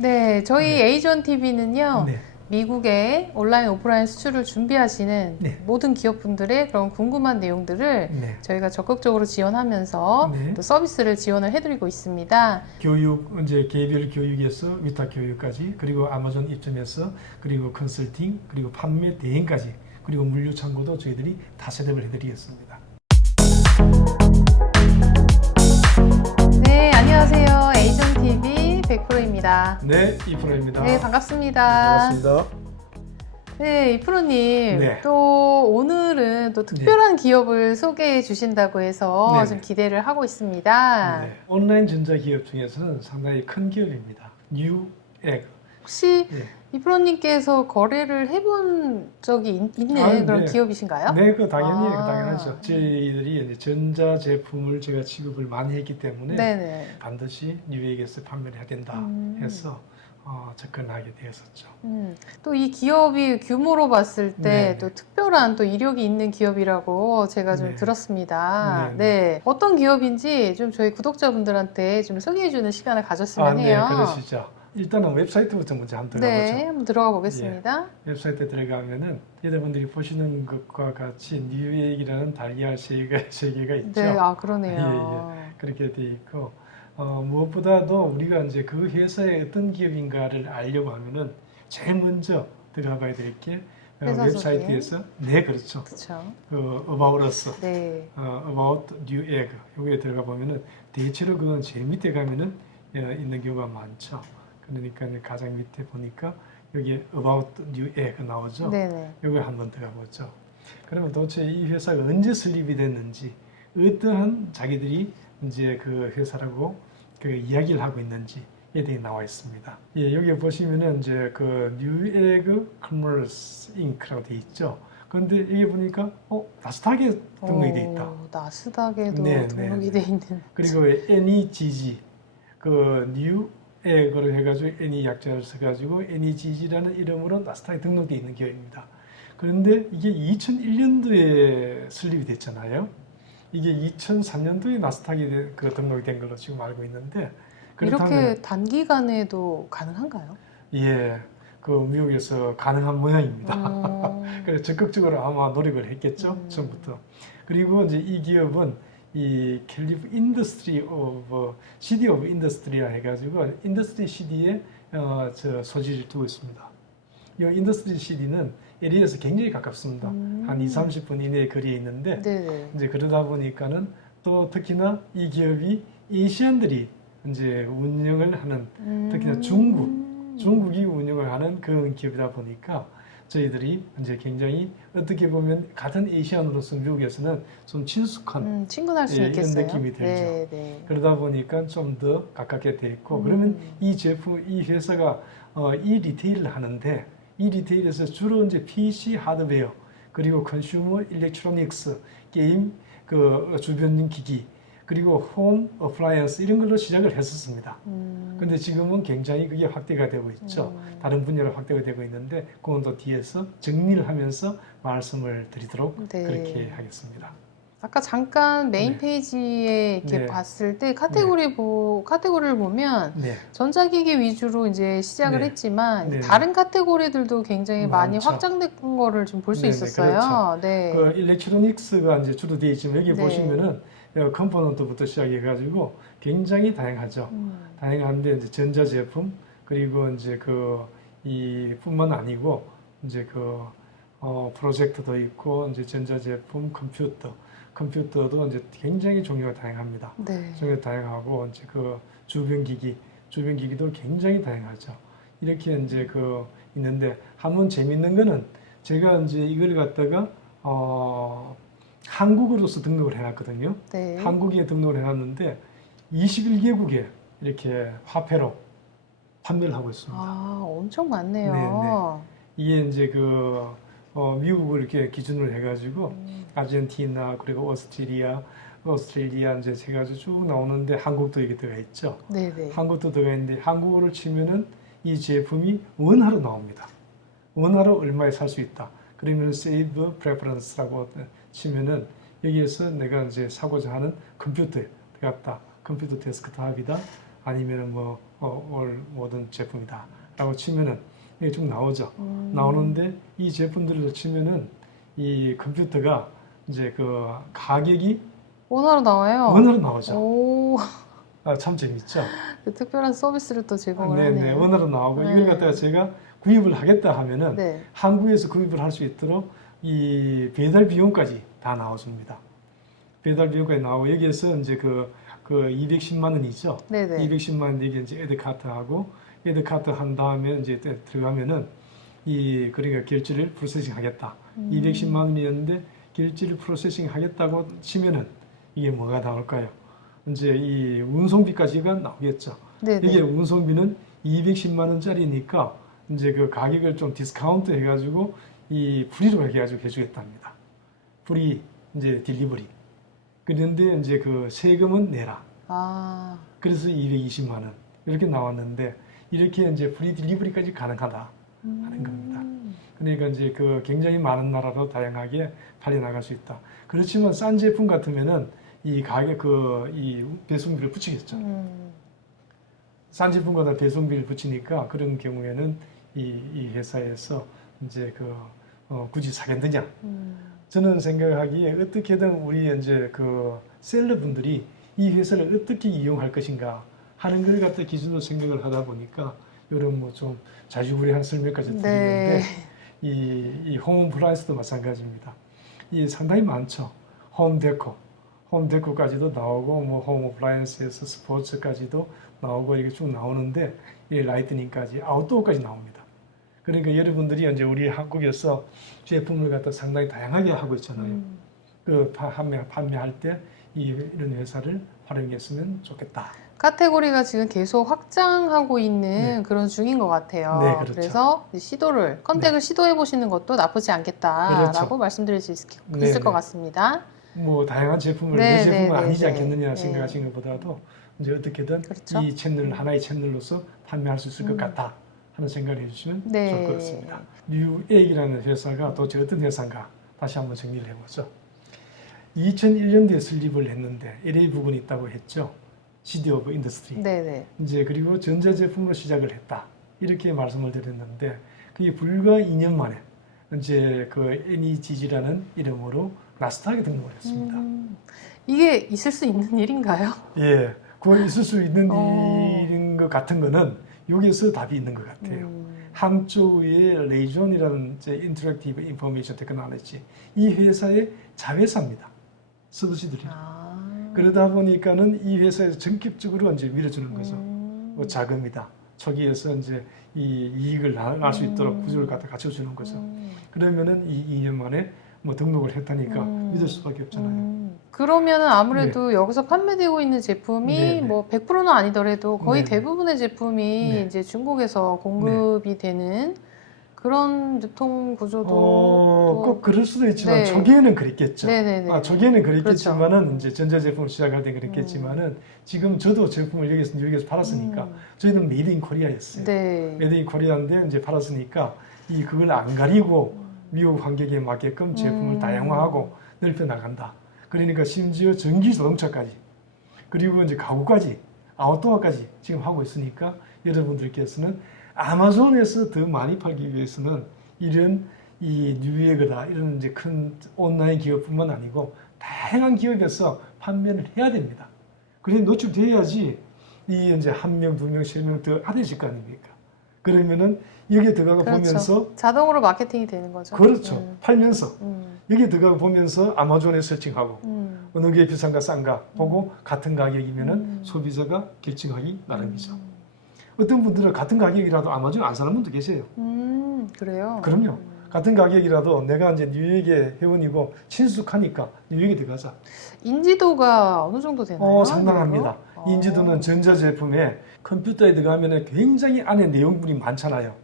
네, 저희 네. 에이전 TV는요, 네. 미국의 온라인, 오프라인 수출을 준비하시는 네. 모든 기업분들의 그런 궁금한 내용들을 네. 저희가 적극적으로 지원하면서 네. 또 서비스를 지원을 해드리고 있습니다. 교육, 이제 개별 교육에서 위탁 교육까지, 그리고 아마존 입점에서, 그리고 컨설팅, 그리고 판매 대행까지, 그리고 물류 창고도 저희들이 다 셋업을 해드리겠습니다. 네, 안녕하세요. 에이전 TV 100%입니다. 네, 이프로입니다. 네, 반갑습니다. 반갑습니다. 네, 이프로님. 네. 또 오늘은 또 특별한 기업을 소개해 주신다고 해서 네네. 좀 기대를 하고 있습니다. 네. 온라인 전자기업 중에서는 상당히 큰 기업입니다. 뉴에그. 혹시 네. 이프로님께서 거래를 해본 적이 있는 아, 그런 네. 기업이신가요? 네, 그 당연히 아. 당연하죠. 저희들이 이제 전자 제품을 제가 취급을 많이 했기 때문에 네네. 반드시 뉴에그에서 판매를 해야 된다 해서 접근하게 되었었죠. 또 이 기업이 규모로 봤을 때 네네. 또 특별한 또 이력이 있는 기업이라고 제가 좀 네. 들었습니다. 네네. 네. 어떤 기업인지 좀 저희 구독자분들한테 좀 소개해주는 시간을 가졌으면 해요. 네, 그러시죠. 일단은 웹사이트부터 먼저 한번 들어가보죠. 네, 한번 들어가 보겠습니다. 웹사이트에 들어가면은 여러분들이 보시는 것과 같이 뉴에그라는 달걀 세 개가 있죠. 네, 아, 그러네요. 그렇게 돼 있고 무엇보다도 우리가 이제 그 회사의 어떤 기업인가를 알려고 하면은 제일 먼저 들어가 봐야 될 게 회사 웹사이트에서 네, 그렇죠. 그렇죠. About Us, 네. About Newegg 여기에 들어가 보면은 대체로 그건 제일 밑에 가면은 있는 경우가 많죠. 그러니까 이제 가장 밑에 보니까 여기 About Newegg 나오죠. 네네. 여기 한번 들어가 보죠. 그러면 도대체 이 회사가 언제 설립이 됐는지, 어떠한 자기들이 이제 그 회사라고 그 이야기를 하고 있는지에 대해 나와 있습니다. 예, 여기 보시면은 이제 그 뉴에그 커머스 잉크라고 돼 있죠. 그런데 여기 보니까 나스닥에 등록이 돼 있다. 나스닥에도 네, 등록이 네, 돼 있는. 그리고 NEGG 그 뉴에그로 해가지고 NE 약자를 써가지고 NEGG라는 이름으로 나스닥에 등록돼 있는 기업입니다. 그런데 이게 2001년도에 설립이 됐잖아요. 이게 2003년도에 나스닥이 등록이 된 걸로 지금 알고 있는데 이렇게 단기간에도 가능한가요? 예, 그 미국에서 가능한 모양입니다. 그래서 적극적으로 아마 노력을 했겠죠, 처음부터. 그리고 이제 이 기업은 이 캘리프 인더스트리 오브 시티 오브 인더스트리라 해가지고 인더스트리 시티에 소지를 두고 있습니다. 이 인더스트리 시티는 LA에서 굉장히 가깝습니다. 한 20-30분 이내의 거리에 있는데 네네. 이제 그러다 보니까는 또 특히나 이 기업이 에이시안들이 이제 운영을 하는 특히나 중국이 운영을 하는 그런 기업이다 보니까 저희들이 이제 굉장히 어떻게 보면 같은 에이시안으로서 미국에서는 좀 친숙한 친근할 수 이런 있겠어요. 느낌이 들죠. 네. 그러다 보니까 좀 더 가깝게 돼 있고 그러면 이 제품, 이 회사가 이 리테일을 하는데 이 리테일에서 주로 이제 PC 하드웨어 그리고 컨슈머 일렉트로닉스 게임 그 주변 기기 그리고 홈 어플라이언스 이런 걸로 시작을 했었습니다. 근데 지금은 굉장히 그게 확대가 되고 있죠. 다른 분야로 확대가 되고 있는데 그건 또 뒤에서 정리를 하면서 말씀을 드리도록 네. 그렇게 하겠습니다. 아까 잠깐 메인 네. 페이지에 이렇게 네. 봤을 때 카테고리를 보면 네. 전자기기 위주로 이제 시작을 네. 했지만 네. 다른 카테고리들도 굉장히 많이 많죠. 확장된 거를 좀 볼 수 네네, 있었어요. 그렇죠. 네. 그 일렉트로닉스가 이제 주로 되어 있지만 여기 네. 보시면은 컴포넌트부터 시작해가지고 굉장히 다양하죠. 다양한데 이제 전자 제품 그리고 이제 이 뿐만 아니고 이제 프로젝터도 있고 이제 전자 제품 컴퓨터도 이제 굉장히 종류가 다양합니다. 네. 종류가 다양하고 이제 주변 기기도 굉장히 다양하죠. 이렇게 이제 있는데 한번 재밌는 거는 제가 이제 이걸 갖다가 한국으로서 등록을 해놨거든요. 네. 한국에 등록을 해놨는데 21개국에 이렇게 화폐로 판매를 하고 있습니다. 아, 엄청 많네요. 네. 이게 이제 미국을 이렇게 기준으로 해가지고 아르헨티나 그리고 오스트레일리아 이제 해가지고 쭉 나오는데 한국도 이게 들어가 있죠. 네네. 한국도 들어가 있는데 한국어를 치면은 이 제품이 원화로 나옵니다. 원화로 얼마에 살 수 있다. 그러면 Save Preference라고 치면은 여기에서 내가 이제 사고자 하는 컴퓨터에 들어갔다. 컴퓨터 데스크탑이다. 아니면은 올 모든 제품이다라고 치면은 이게 쭉 나오죠. 나오는데 이 제품들을 치면은 이 컴퓨터가 이제 그 가격이 원화로 나와요. 원화로 나오죠. 오, 참 재밌죠. 그 특별한 서비스를 또 제공을 네네, 하네요. 원화로 나오고 네. 이걸 갖다가 제가 구입을 하겠다 하면은 네. 한국에서 구입을 할 수 있도록 이 배달 비용까지 다 나와줍니다. 배달 비용까지 나오고 여기에서 이제 그 210만 원이죠. 네네. 210만 원 이게 이제 에드카트하고 에드카트 한 다음에 이제 들어가면은 이 그러니까 결제를 프로세싱 하겠다. 210만 원이었는데 결제를 프로세싱 하겠다고 치면은 이게 뭐가 나올까요? 이제 이 운송비까지가 나오겠죠. 네네. 이게 운송비는 210만 원짜리니까 이제 그 가격을 좀 디스카운트 해가지고 이 프리로 해가지고 해주겠답니다. 프리 이제 딜리버리. 그런데 이제 그 세금은 내라. 아, 그래서 220만 원 이렇게 나왔는데 이렇게 이제 프리 딜리버리까지 가능하다 하는 겁니다. 그러니까 이제 그 굉장히 많은 나라로 다양하게 팔려 나갈 수 있다. 그렇지만 싼 제품 같으면은 이 가격 이 배송비를 붙이겠죠. 싼 제품보다 배송비를 붙이니까 그런 경우에는 이 회사에서 이제 굳이 사겠느냐? 저는 생각하기에 어떻게든 우리 이제 그 셀러분들이 이 회사를 어떻게 이용할 것인가 하는 걸 갖다 기준으로 생각을 하다 보니까 이런 뭐 좀 자주구레한 설명까지 드리는데 네. 이 홈 어플라이언스도 마찬가지입니다. 이 상당히 많죠. 홈 데코까지도 나오고 뭐 홈 어플라이언스에서 스포츠까지도 나오고 이게 쭉 나오는데 이 라이트닝까지 아웃도어까지 나옵니다. 그러니까 여러분들이 이제 우리 한국에서 제품을 갖다 상당히 다양하게 하고 있잖아요. 그 판매할 때 이런 회사를 활용했으면 좋겠다. 카테고리가 지금 계속 확장하고 있는 네. 그런 중인 것 같아요. 네, 그렇죠. 그래서 컨택을 시도해 보시는 것도 나쁘지 않겠다라고 그렇죠. 말씀드릴 수 네, 있을 것 네. 같습니다. 뭐 다양한 제품을 네, 내 제품은 네, 아니지 네, 않겠느냐 네. 생각하시는 것보다도 이제 어떻게든 그렇죠. 이 채널을 하나의 채널로서 판매할 수 있을 것 같다 하는 생각을 해주시면 네. 좋을 것 같습니다. 뉴에이라는 회사가 도대체 어떤 회사인가 다시 한번 정리를 해보죠. 2001년도에 설립을 했는데 LA 부분이 있다고 했죠. 시티 오브 인더스트리. 네네. 이제 그리고 전자제품으로 시작을 했다. 이렇게 말씀을 드렸는데 그게 불과 2년 만에 이제 그 NEGG라는 이름으로 나스닥에 등록을 했습니다. 이게 있을 수 있는 일인가요? 예, 그거 있을 수 있는 어. 일인 것 같은 거는 여기에서 답이 있는 것 같아요. 항저우의 레이존이라는 인터랙티브 인포메이션 테크놀로지 이 회사의 자회사입니다. 서두시들이. 그러다 보니까는 이 회사에서 전격적으로 이제 밀어주는 거죠. 뭐 자금이다. 초기에서 이제 이 이익을 날 수 있도록 구조를 갖다 갖춰주는 거죠. 그러면은 이 2년 만에 뭐 등록을 했다니까 믿을 수밖에 없잖아요. 그러면은 아무래도 여기서 판매되고 있는 제품이 네네. 뭐 100%는 아니더라도 거의 네네. 대부분의 제품이 네. 이제 중국에서 공급이 되는 그런 유통 구조도 꼭 그럴 수도 있지만 네. 초기에는 그랬겠죠. 네네네. 초기에는 그랬겠지만은 그렇죠. 이제 전자제품을 시작할 때 그랬겠지만은 지금 저도 제품을 여기서 팔았으니까 저희는 메이드 인 코리아였어요. 네. 메이드 인 코리아인데 이제 팔았으니까 그걸 안 가리고 미국 환경에 맞게끔 제품을 다양화하고 넓혀 나간다. 그러니까 심지어 전기 자동차까지 그리고 이제 가구까지 아웃도어까지 지금 하고 있으니까 여러분들께서는 아마존에서 더 많이 팔기 위해서는 이런 이 뉴에그다 이런 이제 큰 온라인 기업뿐만 아니고 다양한 기업에서 판매를 해야 됩니다. 그래서 노출돼야지 이 이제 한 명, 두 명, 세 명 더 아대실 거 아닙니까? 그러면은 여기에 들어가 그렇죠. 보면서 자동으로 마케팅이 되는 거죠. 그렇죠. 팔면서 여기에 들어가 보면서 아마존에 서칭하고 어느 게 비싼가 싼가 보고 같은 가격이면은 소비자가 결정하기 나름이죠. 어떤 분들은 같은 가격이라도 아마존 안 사는 분도 계세요. 그래요? 그럼요. 같은 가격이라도 내가 이제 뉴욕의 회원이고 친숙하니까 뉴욕에 들어가자. 인지도가 어느 정도 되나요? 상당합니다. 이걸로? 인지도는 전자제품에 컴퓨터에 들어가면 굉장히 안에 내용물이 많잖아요.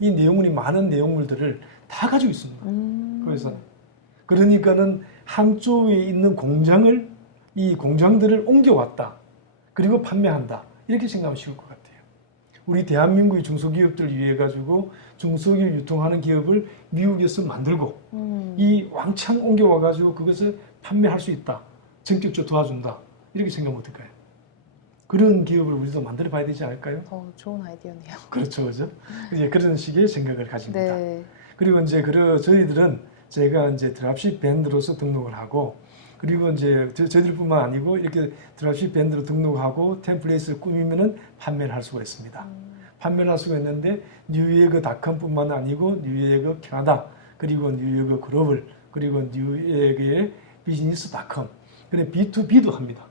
이 내용물이 많은 내용물들을 다 가지고 있습니다. 그래서 그러니까는 항저우에 있는 공장을 이 공장들을 옮겨왔다. 그리고 판매한다. 이렇게 생각하면 쉬울 것 같아요. 우리 대한민국의 중소기업들 위해 가지고 중소기업 유통하는 기업을 미국에서 만들고 이 왕창 옮겨와 가지고 그것을 판매할 수 있다. 전격적으로 도와준다. 이렇게 생각하면 어떨까요? 그런 기업을 우리도 만들어 봐야 되지 않을까요? 좋은 아이디어네요. 그렇죠, 그죠? 이제 그런 식의 생각을 가집니다. 네. 그리고 이제 저희들은 제가 이제 드랍십 밴드로서 등록을 하고, 그리고 이제 저희들뿐만 아니고 이렇게 드랍십 밴드로 등록하고 템플릿을 꾸미면은 판매를 할 수가 있습니다. 판매를 할 수가 있는데 뉴에그닷컴뿐만 아니고 뉴에그 캐나다, 그리고 뉴에그 글로벌, 그리고 뉴에그의 비즈니스닷컴, 그리고 B2B도 합니다.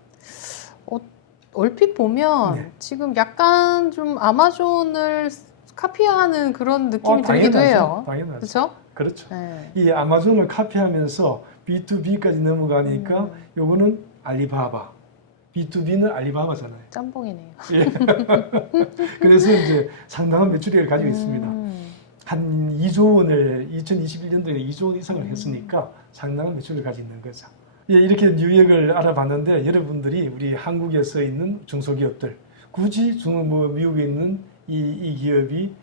얼핏 보면 네. 지금 약간 좀 아마존을 카피하는 그런 느낌이 들기도 당연하죠. 해요. 당연하죠. 그렇죠? 그렇죠. 네. 이 아마존을 카피하면서 B2B까지 넘어가니까 요거는 알리바바, B2B는 알리바바잖아요. 짬뽕이네요. 예. 그래서 이제 상당한 매출액을 가지고 있습니다. 한 2조 원을 2021년도에 2조 원 이상을 했으니까 상당한 매출을 가지고 있는 거죠. 예, 이렇게 뉴욕을 알아봤는데 여러분들이 우리 한국에서 있는 중소기업들, 굳이 미국에 있는 이 기업이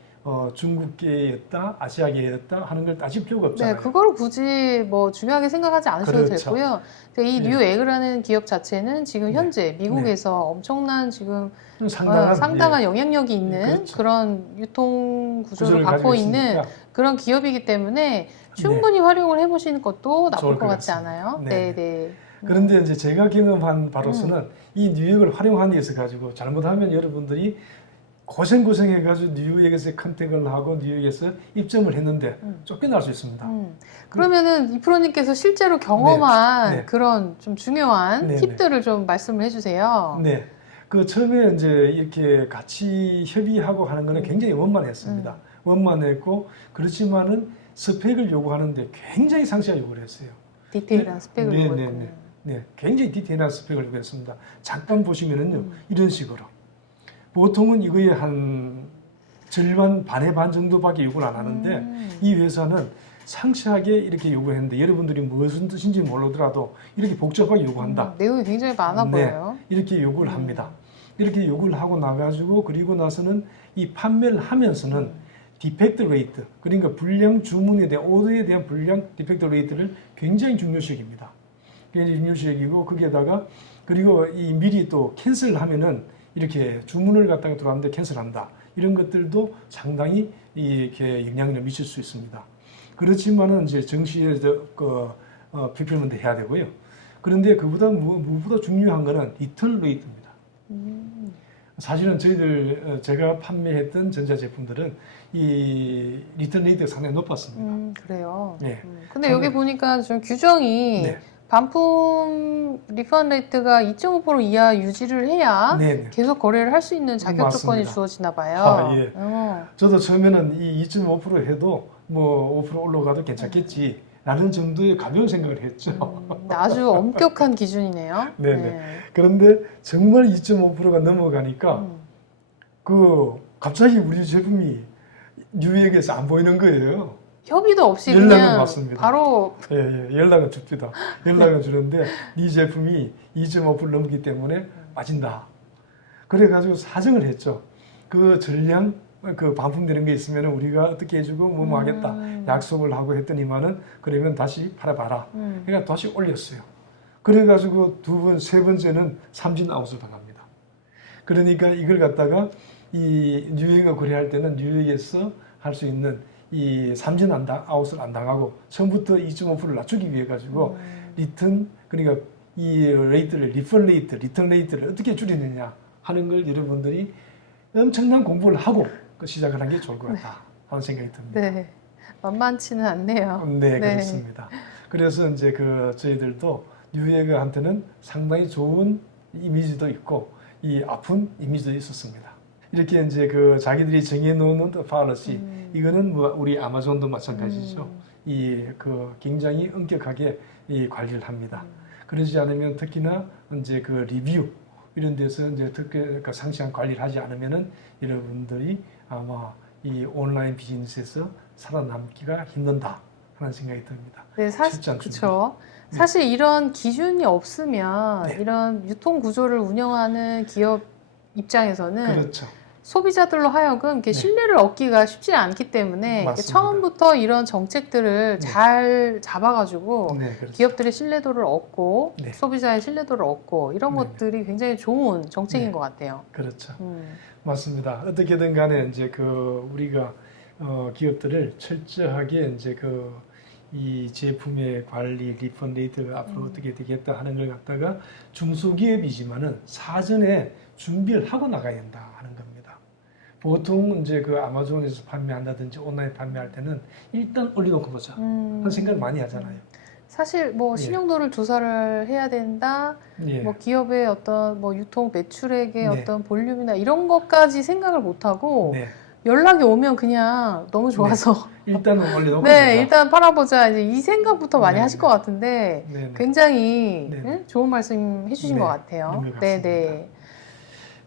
중국계였다, 아시아계였다 하는 걸 따질 필요가 없잖아요. 네, 그걸 굳이 뭐 중요하게 생각하지 않으셔도 그렇죠. 되고요. 이 네. 뉴에그라는 기업 자체는 지금 현재 미국에서 엄청난 지금 상당한 영향력이 있는 그렇죠. 그런 유통 구조를 가지고 갖고 있는 있으니까. 그런 기업이기 때문에 충분히 활용을 해보시는 것도 나쁠 것 같지 않아요? 네. 네. 그런데 이제 제가 경험한 바로서는 이 뉴욕을 활용하는 데 있어 가지고 잘못하면 여러분들이 고생해가지고 뉴욕에서 컨택을 하고 뉴욕에서 입점을 했는데 쫓겨날 수 있습니다. 그러면은 이 프로님께서 실제로 경험한 네. 좀 중요한 네. 팁들을 좀 말씀을 해주세요. 네. 그 처음에 이제 이렇게 같이 협의하고 하는 거는 굉장히 원만했습니다. 원만했고, 그렇지만은 스펙을 요구하는데 굉장히 상세하게 요구를 했어요. 디테일한 스펙을 요구했군요. 네, 굉장히 디테일한 스펙을 요구했습니다. 잠깐 보시면은요, 이런 식으로. 보통은 이거에 한 절반, 반의 반 정도밖에 요구를 안 하는데, 이 회사는 상세하게 이렇게 요구했는데, 여러분들이 무슨 뜻인지 모르더라도 이렇게 복잡하게 요구한다. 내용이 굉장히 많아 보여요. 이렇게 요구를 합니다. 이렇게 요구를 하고 나가지고, 그리고 나서는 이 판매를 하면서는 디펙트 레이트, 그러니까 불량 주문에 대한, 오더에 대한 불량 디펙트 레이트를 굉장히 중요시 여깁니다. 굉장히 중요시 여기고, 거기에다가, 그리고 이 미리 또 캔슬을 하면은 이렇게 주문을 갖다가 들어왔는데 캔슬한다. 이런 것들도 상당히 이렇게 영향을 미칠 수 있습니다. 그렇지만은 이제 정시에 풀필먼트 해야 되고요. 그런데 그보다 무엇보다 중요한 거는 리턴 레이트입니다. 사실은 제가 판매했던 전자제품들은 이 리턴 레이트가 상당히 높았습니다. 그래요. 네. 근데 여기 보니까 좀 규정이 네. 반품 리펀 레이트가 2.5% 이하 유지를 해야 네네. 계속 거래를 할 수 있는 자격 조건이 맞습니다. 주어지나 봐요. 아, 예. 저도 처음에는 이 2.5% 해도 뭐 5% 올라가도 괜찮겠지 라는 정도의 가벼운 생각을 했죠. 아주 엄격한 기준이네요. 네네. 네. 그런데 정말 2.5%가 넘어가니까 갑자기 우리 제품이 뉴욕에서 안 보이는 거예요. 협의도 없이 연락은 그냥 받습니다. 바로 예, 연락은 줍니다. 연락은 주는데 네 제품이 2.5% 넘기 때문에 빠진다. 그래가지고 사정을 했죠. 그 전량 반품되는 게 있으면 우리가 어떻게 해주고 뭐 하겠다 약속을 하고 했더니만은 그러면 다시 팔아봐라. 그러니까 다시 올렸어요. 그래가지고 두 번, 세 번째는 삼진 아웃을 당합니다. 그러니까 이걸 갖다가 이 뉴욕을 거래할 때는 뉴욕에서 할 수 있는 이 삼진 아웃을 안 당하고 처음부터 2.5%를 낮추기 위해 가지고 리턴, 그러니까 이 레이트를 리턴 레이트를 어떻게 줄이느냐 하는 걸 여러분들이 엄청난 공부를 하고 시작을 하는 게 좋을 것 같다 하는 생각이 듭니다. 네. 만만치는 않네요. 네, 그렇습니다. 그래서 이제 저희들도 뉴욕한테는 상당히 좋은 이미지도 있고 이 아픈 이미지도 있었습니다. 이렇게 이제 자기들이 정해놓는 팔러시, 이거는 뭐 우리 아마존도 마찬가지죠. 굉장히 엄격하게 이 관리를 합니다. 그러지 않으면 특히나 이제 리뷰 이런 데서 이제 특히 상시한 관리를 하지 않으면은 여러분들이 아마 이 온라인 비즈니스에서 살아남기가 힘든다 하는 생각이 듭니다. 네, 그렇죠. 사실 이런 기준이 없으면 이런 유통 구조를 운영하는 기업 입장에서는 그렇죠. 소비자들로 하여금 이렇게 네. 신뢰를 얻기가 쉽지 않기 때문에 이렇게 맞습니다. 처음부터 이런 정책들을 네. 잘 잡아가지고 네, 그렇죠. 기업들의 신뢰도를 얻고 네. 소비자의 신뢰도를 얻고 이런 네. 것들이 굉장히 좋은 정책인 네. 것 같아요. 그렇죠. 음. 맞습니다. 어떻게든 간에 이제 우리가 기업들을 철저하게 이제 이 제품의 관리, 리펀 레이트가 앞으로 어떻게 되겠다 하는 걸 갖다가 중소기업이지만은 사전에 준비를 하고 나가야 된다 하는 겁니다. 보통 이제 아마존에서 판매한다든지 온라인 판매할 때는 일단 올려놓고 보자 하는 생각을 많이 하잖아요. 사실 뭐 예. 신용도를 조사를 해야 된다. 예. 뭐 기업의 어떤 뭐 유통 매출액의 네. 어떤 볼륨이나 이런 것까지 생각을 못 하고 네. 연락이 오면 그냥 너무 좋아서 일단은 올려놓고 네, 보자. 일단 팔아보자. 이제 이 생각부터 많이 네. 하실 것 같은데 네, 네. 굉장히 네. 응? 좋은 말씀 해주신 네, 것 같아요. 그런 것 네, 같습니다. 네.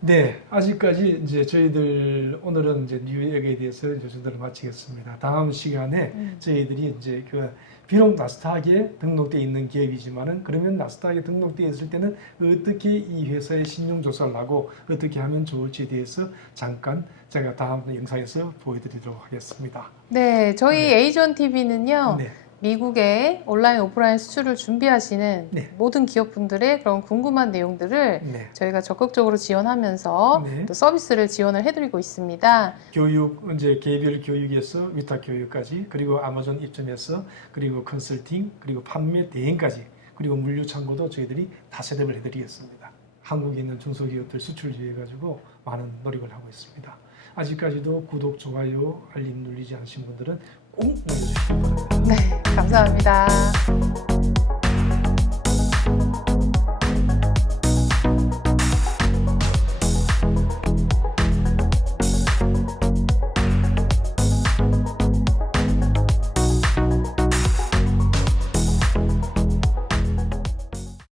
네, 아직까지 이제 저희들 오늘은 이제 뉴욕에 대해서 이제 저희들 마치겠습니다. 다음 시간에 저희들이 이제 비록 나스닥에 등록되어 있는 기업이지만은 그러면 나스닥에 등록되어 있을 때는 어떻게 이 회사의 신용 조사를 하고 어떻게 하면 좋을지에 대해서 잠깐 제가 다음 영상에서 보여드리도록 하겠습니다. 네, 저희 네. 에이전 TV는요. 네, 미국의 온라인 오프라인 수출을 준비하시는 네. 모든 기업분들의 그런 궁금한 내용들을 네. 저희가 적극적으로 지원하면서 네. 또 서비스를 지원을 해드리고 있습니다. 교육, 이제 개별 교육에서 위탁 교육까지, 그리고 아마존 입점에서, 그리고 컨설팅, 그리고 판매 대행까지, 그리고 물류 창고도 저희들이 다 셋업을 해드리겠습니다. 한국에 있는 중소기업들 수출을 위해 가지고 많은 노력을 하고 있습니다. 아직까지도 구독, 좋아요, 알림 누르지 않으신 분들은 꼭 눌러주시기 바랍니다. 네, 감사합니다.